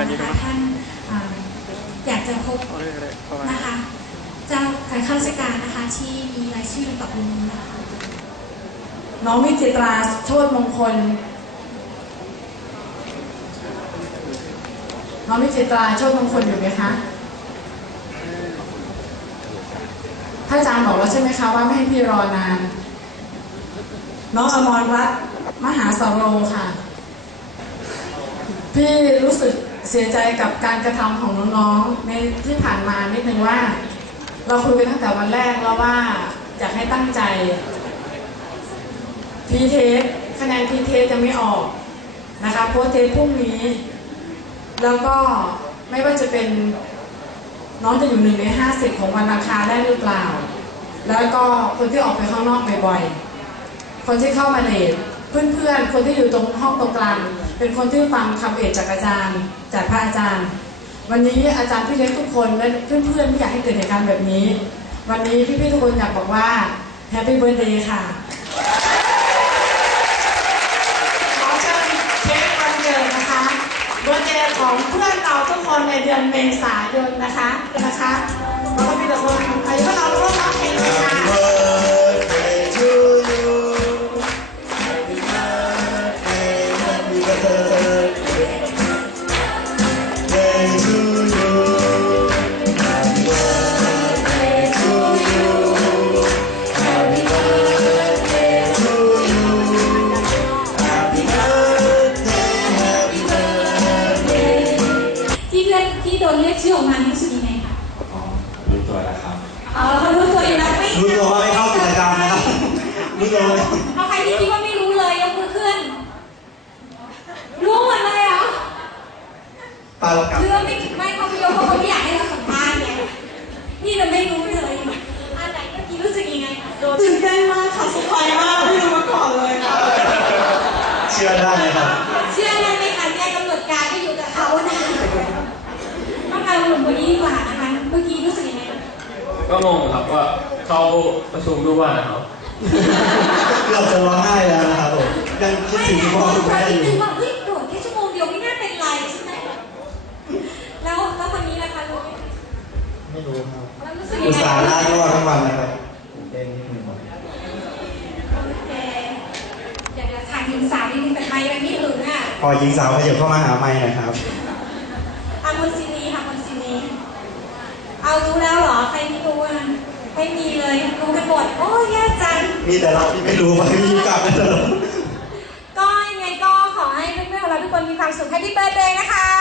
นะคะท่านอยากจะพบนะคะเจ้าข้าราชการนะคะที่มีรายชื่อต่อไปนี้นะคะน้องวิจิตราโชติมงคลน้องวิจิตราโชติมงคลอยู่ไหมคะท่านอาจารย์บอกแล้วใช่ไหมคะว่าไม่ให้พี่รอนานน้องอมรรัตน์มหาสโรค่ะพี่รู้สึกเสียใจกับการกระทำของน้องๆในที่ผ่านมานิดนึงว่าเราคุยกันตั้งแต่วันแรกแล้วว่าอยากให้ตั้งใจพีเทสคะแนนพีเทสจะไม่ออกนะคะโพสเทสพรุ่งนี้แล้วก็ไม่ว่าจะเป็นน้องจะอยู่1 ใน 50ของวันอังคารได้หรือเปล่าแล้วก็คนที่ออกไปข้างนอกบ่อยๆคนที่เข้ามาเลทเพื่อนๆคนที่อยู่ตรงห้องตรงกลางเป็นคนที่ฟังคำเอดจากอาจารย์จากพระอาจารย์วันนี้อาจารย์พี่เล็กทุกคนและเพื่อนๆไม่อยากให้เกิดเหตุการณ์แบบนี้วันนี้พี่ๆทุกคนอยากบอกว่าแฮปปี้เบิร์ธเดย์ค่ะขอเชิญเค้กวันเกิดนะคะเบิร์ธเดย์ของเพื่อนเราทุกคนในเดือนเมษายนนะคะแล้วก็มีแต่คนอายุเราร่วมร้องเพลงเลยค่ะที่โดนเรียกชื่อออกมารู้สึกยังไงคะรู้ตัวแล้วครับเขารู้ตัวอยู่แล้วไม่รู้ตัวว่าไม่เข้ากิจกรรมนะครับรู้ตัวเอาใครที่คิดว่าไม่รู้เลยยกมือขึ้นรู้หมดเลยเหรอเปล่ากับเรื่องไม่เขาไม่ยกเพราะเขาไม่อยากให้เราสัมภาษณ์ไงนี่เราไม่รู้เลยอะไรเมื่อกี้รู้สึกยังไงคะตื่นเต้นมากค่ะสบายมากไม่รู้มาก่อนเลยค่ะเชื่อได้ไหมครับเชื่อได้ไหมคะเนี่ยกำหนดการก็อยู่กับเขานะต้องการหนุ่มคนนี้ดีกว่านะคะเมื่อกี้รู้สึกยังไงก็งงครับว่าเขาประชุมด้วยว่านะครับเราจะร้องไห้แล้วนะครับผมยังคิดถึงพ่อคุณแม่อยู่ว่าเฮ้ยโดดแค่ชั่วโมงเดียวไม่น่าเป็นไรใช่ไหมแล้ววันนี้นะคะรู้ไหมไม่รู้ครับอุตส่าห์ลากรอดทั้งวันนะครับเต้นนิดนึงโอเคอยากจะถ่ายหญิงสาวนิดนึงแต่ไม่ยังไม่ถึงอ่ะพอหญิงสาวขยับเข้ามาหาไมค์นะครับคนซีนีค่ะคนซีนีเอารู้แล้วเหรอใครไม่รู้อ่ะไม่มีเลยรู้กันหมดโอ้แย่จังมีแต่เราที่ไม่รู้ว่ามีกลับกันตลอดก็ยังไงก็ขอให้เพื่อนๆของเราทุกคนมีความสุข Happy Birthday นะคะ